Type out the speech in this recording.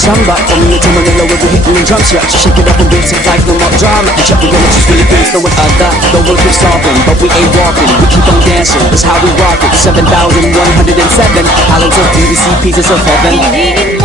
samba. Coming into Manila with the hitting and drums, yeah. Shake it up and dance it like no more drama. The check, we're gonna just Philippines, know what I got. The world keeps stopping, but we ain't walking. We keep on dancing, that's how we rock it. 7,107 islands of beauty, see pieces of heaven.